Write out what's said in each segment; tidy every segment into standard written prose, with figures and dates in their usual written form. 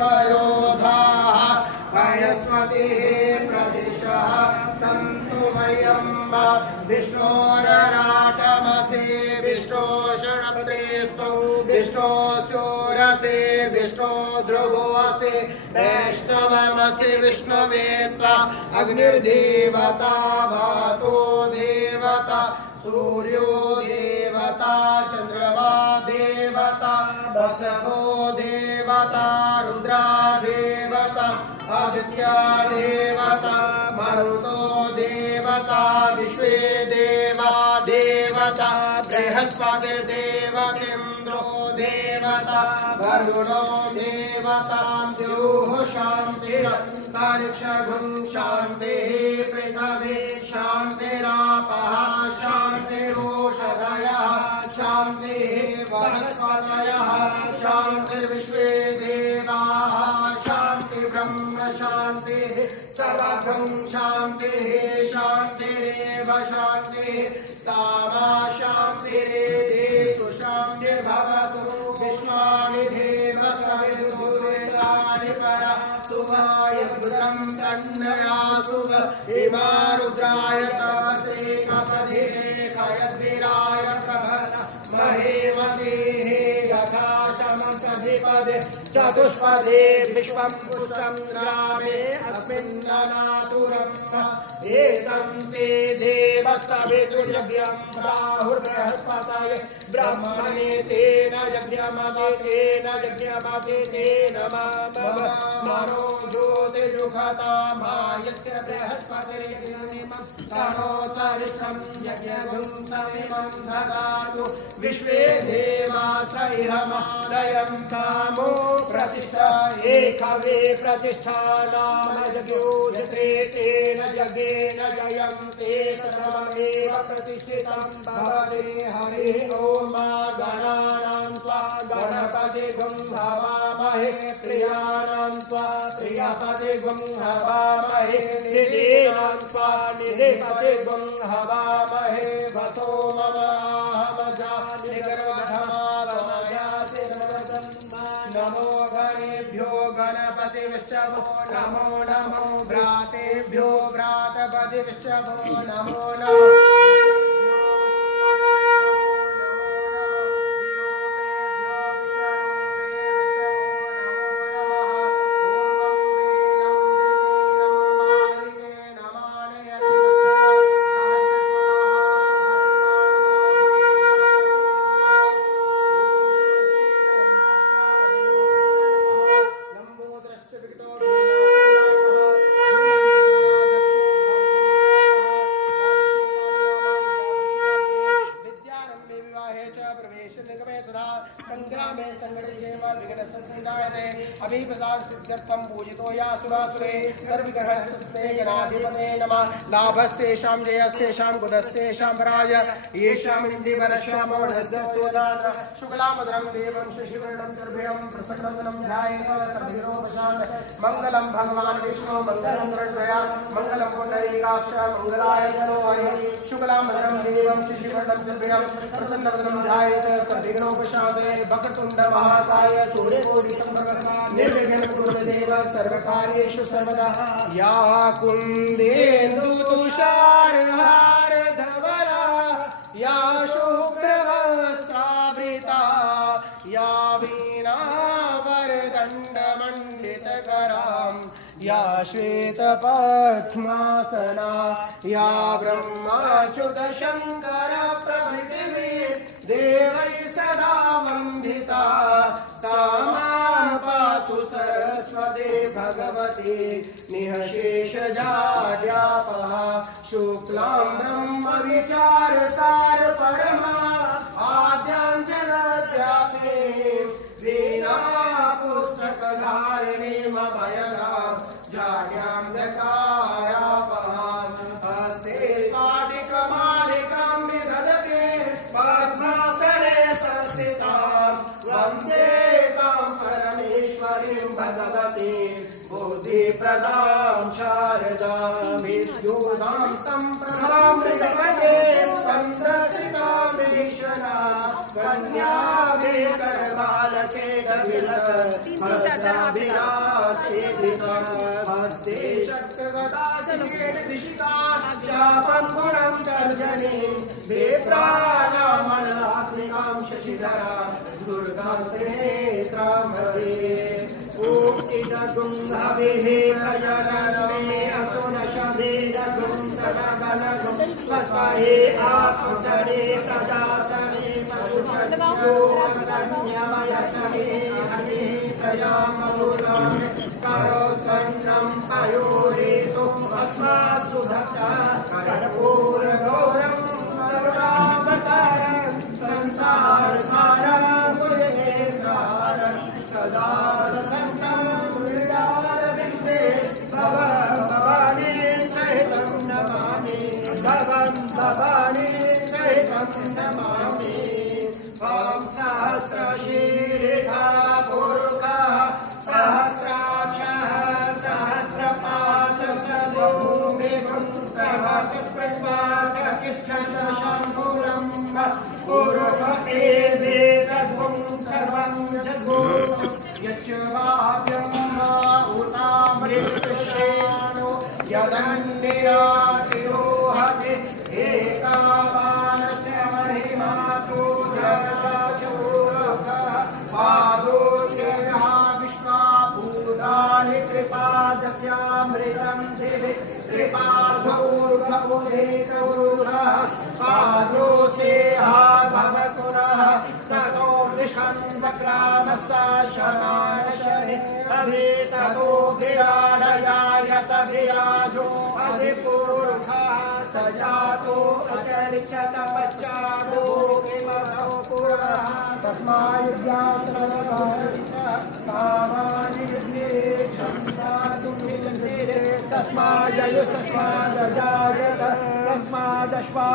पयोधाः पयस्वतिः प्रदिशः सन्तु वयं विष्णोरराटमसि विष्णोषणप्रेस्तौ विष्णोस्योरसि विष्णो ध्रुवोऽसि वैष्णवमसि विष्णवे त्वा अग्निर्देवता वातो देवता सूर्यो देवता चंद्रमा देवता वसवो देवता रुद्रा देवता आदित्य देवता मरुतो देवता विश्वे देवा देवता बृहस्पतिर्देवतेन्द्रो देवता वरुणो देवता द्योः शान्तिः अंतरिक्षं शान्तिः पृथिवी शान्तिरापः शान्तिरोषधयः शान्तिः वनस्पतयः शान्तिर्विश्वे देवाः शान्ति ब्रह्म शान्तिः सर्वं शान्तिः शान्तिरेव शान्तिः सामा शान्तिरेधि शान्तिर्भवतु विश्वानि देव सवितुर्वेदानि परा सुभाय भद्रं तन्नया शुभ इमा रुद्राय तपसे कपधिरेखयद्विराय प्रभल महेमतिः यथा शमसधिपदे चतुष्पदे विश्वं पुष्टं ग्रामे अस्मिन्ननातुरं एतं ते देव सवितुर्यज्ञं प्राहुर्बृहस्पतये ब्रह्मणे तेन यज्ञमतेन यज्ञमतेन मनो ज्योतिषुखतामायस्य बृहस्पतिर्यज्ञनिमं तनोतरिष्ठं यज्ञगुं समिमं ददातु विश्वे देवा सैहमालयं कामो प्रतिष्ठा एकवे प्रतिष्ठा नाम यज्ञोजते तेन यज्ञेन जयन्ते सर्वमेव प्रतिष्ठितं भवति हरिः ॐ गणानां त्वा गणपतिगुं हवामहे प्रियाणां त्वा प्रियपतिगुं हवामहे निधीनां त्वा निधिपतिगुं हवामहे वसो नमो गणेभ्यो गणपतिविश्वभो नमो नमो भ्रातेभ्यो भ्रातपतिविश्वभो नमो नमो लाभस्तेषां जयस्तेषां गुदस्तेषां पराय येषां इन्दिवरश्यामोढस्दस्तोदान शुक्लामधरं देवं शशिवर्णं दर्भयं प्रसन्नवदनं ध्यायेत् सर्वविघ्नोपशान्तये मङ्गलं भगवान् विष्णु मङ्गलं गणपतये मङ्गलं पुण्डरीकाक्ष मङ्गलाय तनो हरिः शुक्लामधरं देवं शशिवर्णं दर्भयं प्रसन्नवदनं ध्यायेत् सर्वविघ्नोपशान्तये वक्रतुण्ड महाकाय सूर्यकोटिसमप्रभा निर्विघ्नं कुरु देव सर्वकार्येषु सर्वदा या कुन्देन्दु तुषारहार धवला या शुभ्रवस्त्रावृता या वीणावरदण्डमण्डितकरां या श्वेतपद्मासना या ब्रह्माच्युतशङ्कर प्रभृतिभिः देवैः सदा वन्दिता सा मां पातु सरस्वती भगवती निःशेषजाड्यापः शुक्लां ब्रह्मविचारसार परमा आद्याञ्जलव्यापे वीणा पुस्तकधारिणीमभयदां जाड्यान्धकारापहां हस्ते स्फाटिकमालिकां विदधते पद्मासने संस्थितां वन्दे तां परमेश्वरीं भगवतीं बुद्धिप्रदां शारदां विद्युदां सम्प्रदां मृगवतीं सन्द्रकृतां भीषणां कन्यावेकरबालके हस्ते शक्तिगदासीन ऋषिता चापं गुणं तर्जने विप्राणामनलात्मिकां शशिधरा दुर्गां त्रिनेत्रां भजे ॐ इदगुं हविः प्रजनने असुनशभेदगुं सनगनगुं स्वस्वहे आत्मसने प्रजासने पशुसन्योगसंयमयसने हने प्रजामूलं करोत्पन्नं पयोरेतुम् अस्मासु दत्ता कर्पूरगौरं करुणावतारं संसारसारं गुरुवेन्द्रारं सदा रसन्तं हृदयारविन्दे भवानी सहितं नमामि भवानी सहितं नमामि ॐ सहस्रशीर्षा पुरुषः सहस्राक्षः सहस्रपादसभूमिगुं सहस्रपादकिष्ठशम्भुरं पुरुष एवेदगुं सर्वं जगुं यच्च वाप्यं उतामृतशेनो यदन्निरातिरोहति एकावानस्य महिमा तु पादोस्य विश्वाभूतानि त्रिपादस्यामृतं दिवि त्रिपादौर्धौरेतौरः पादोसे भवतुरः ततो निषन्वक्रामस्सा शमानशरे अभिततो विराडयायत विराजो अधिपूर्वः सजातो अचरिष्यत पश्चातो किमसौ पुरः तस्मायुज्ञासनकारितः सामानि विघ्ने क्षम्भातु विघ्ने तस्मादयुस्तस्मादजायत तस्मादश्वा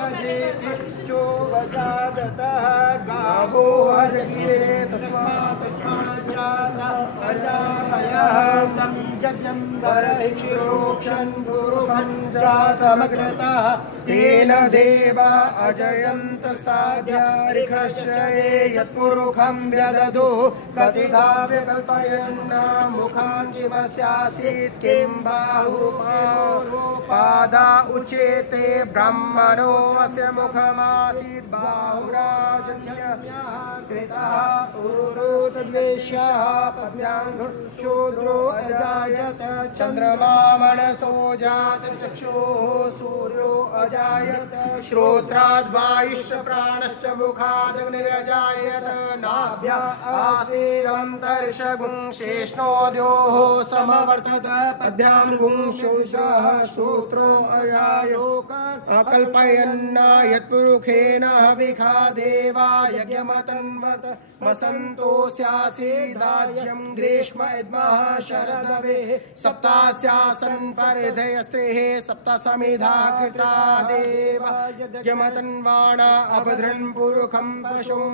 अयाजन्त्रजेभिश्चो वजादतः गावो हजये तस्माच्चात अजामयः तं यज्ञं वरहिक्षिरोक्षन् गुरुभञ्जातमग्रतः तेन देवा अजयन्त साध्यारिखश्चये यत्पुरुखं व्यदधुः कतिधा विकल्पयन् मुखान् किमस्यासीत् किं बाहुपादा उचेते ब्रह्मणो अस्य मुखमासीत् बाहुराजन्यः कृतः उरुदोतद्वेष्यः पद्म्याङ्घ्रुशूद्रो अजायत चन्द्रमा मनसो जात चक्षुः सूर्यो अजायत श्रोत्राद्वायुश्च प्राणश्च मुखादग्निरजायत नाभ्या आसीदन्तरिक्षगुं शेष्णोद्योः समवर्तत पद्भ्यां गुंशोषः श्रोत्रो अजायोक अकल्पयन्न यत्पुरुखेण हविखा देवा यज्ञमतन्वत वसन्तोऽस्यासीदाज्यं ग्रीष्म इद्मः शरदवेः सप्तास्यासन् परिधयस्त्रेः सप्तसमिधा कृता देवा यज्ञमतन्वाणा अभद्रन् पुरुखं पशुं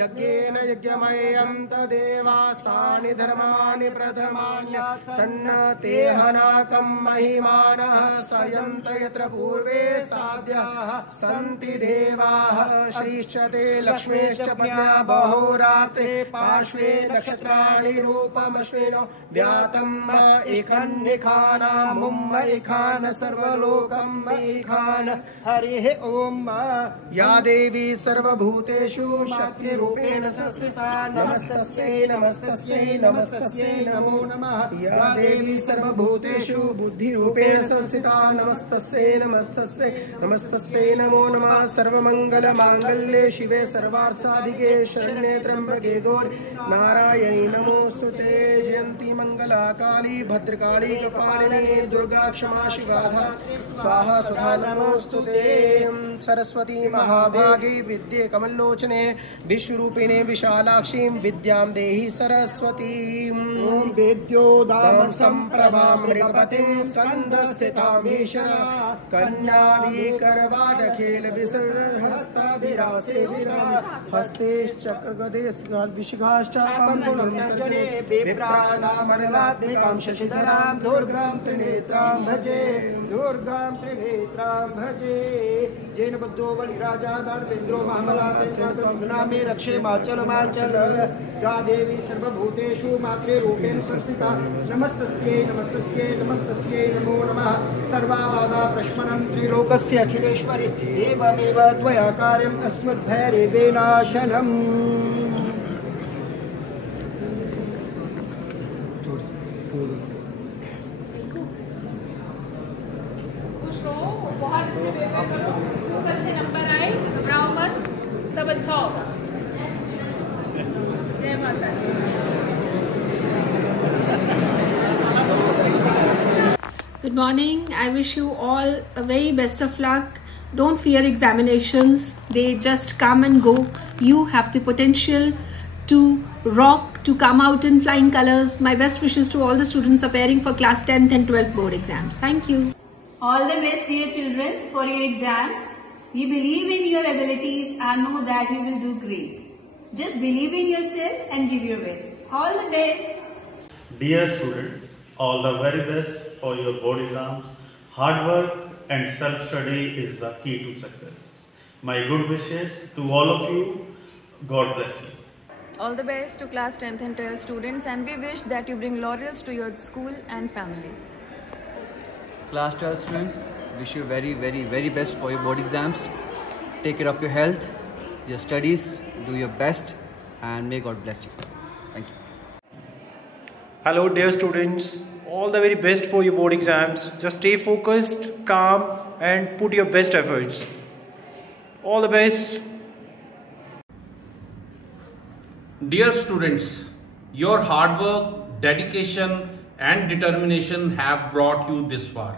यज्ञेन यज्ञमयं तदेवास्तानि धर्माणि प्रथमान्य सन्न ते हनाकं महिमानः सयन्त यत्र पूर्वे साध्याः सन्ति देवाः श्रीश्च ते लक्ष्मीश्च पत्न्या बहुरात्रे पार्श्वे नक्षत्राणि रूपमश्विनो व्यातं इखन्निखाना मुम्बैखान सर्वलोकं वैखान हरिः ॐ या देवी सर्वभूतेषु शक्तिरूपेण संस्थिता नमस्तस्यै नमस्तस्यै नमस्तस्यै नमो नमः या देवी सर्वभूतेषु बुद्धिरूपेण संस्थिता नमस्तस्यै नमस्तस्यै नमस्तस्यै नमो नमः सर्वमङ्गलमाङ्गल्ये शिवे सर्वार्थसाधिके शरण्ये त्र्यम्बके गौरी नारायणी नमोस्तुते जयन्ती मंगला काली भद्रकाली कपालिनी दुर्गा क्षमा शिवाधा स्वाहा सुधा नमोस्तुते सरस्वती महाभागी विद्ये कमलोचने विश्वरूपिणे विशालाक्षी विद्यां देहि सरस्वती ओम वेद्योदां संप्रभां मृगपतिं स्कन्दस्थितां ईश्वरा कन्याभिकरवाडखेल विसर्जहस्ताभिरासे विराम हस्ते चक्रगदे विशिखाश्चापं विप्राणामणलात्मिकां शशिधरां दुर्गां त्रिनेत्रां भजे दुर्गां त्रिनेत्रां भजे जैन बद्धो बलिराजा दानवेन्द्रो महाबलानामे रक्षे माचल माचल या देवी सर्वभूतेषु मात्रे रूपेण संस्थिता नमस्तस्यै नमस्तस्यै नमस्तस्यै नमो नमः सर्वाबाधा प्रशमनं त्रिलोकस्य अखिलेश्वरी एवमेव त्वया कार्यम् अस्मद्भैरवेनाशनम् बहुत अच्छे नंबर आए, घबराओ मत, सब अच्छा होगा। जय माता दी। Good morning. I wish you all a very best of luck. Don't fear examinations. They just come and go. You have the potential to rock, to come out in flying colors. My best wishes to all the students preparing for class 10th and 12th board exams. Thank you. All the best, dear children, for your exams. We believe in your abilities and know that you will do great. Just believe in yourself and give your best. All the best. Dear students, all the very best for your board exams. Hard work and self-study is the key to success. My good wishes to all of you. God bless you. All the best to class 10th and 12th students, and we wish that you bring laurels to your school and family. Class 12 students, wish you very best for your board exams. Take care of your health, your studies, do your best, and may God bless you. Thank you. Hello dear students, all the very best for your board exams. Just stay focused, calm, and put your best efforts. All the best. Dear students, your hard work, dedication and determination have brought you this far.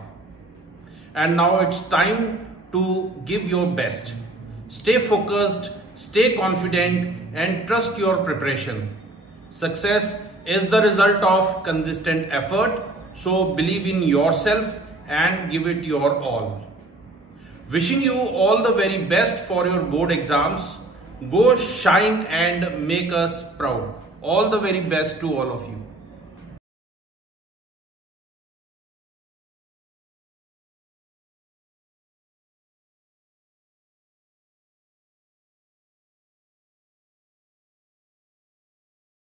And now it's time to give your best. Stay focused, stay confident and trust your preparation. Success is the result of consistent effort, so believe in yourself and give it your all. Wishing you all the very best for your board exams. Go shine and make us proud. All the very best to all of you.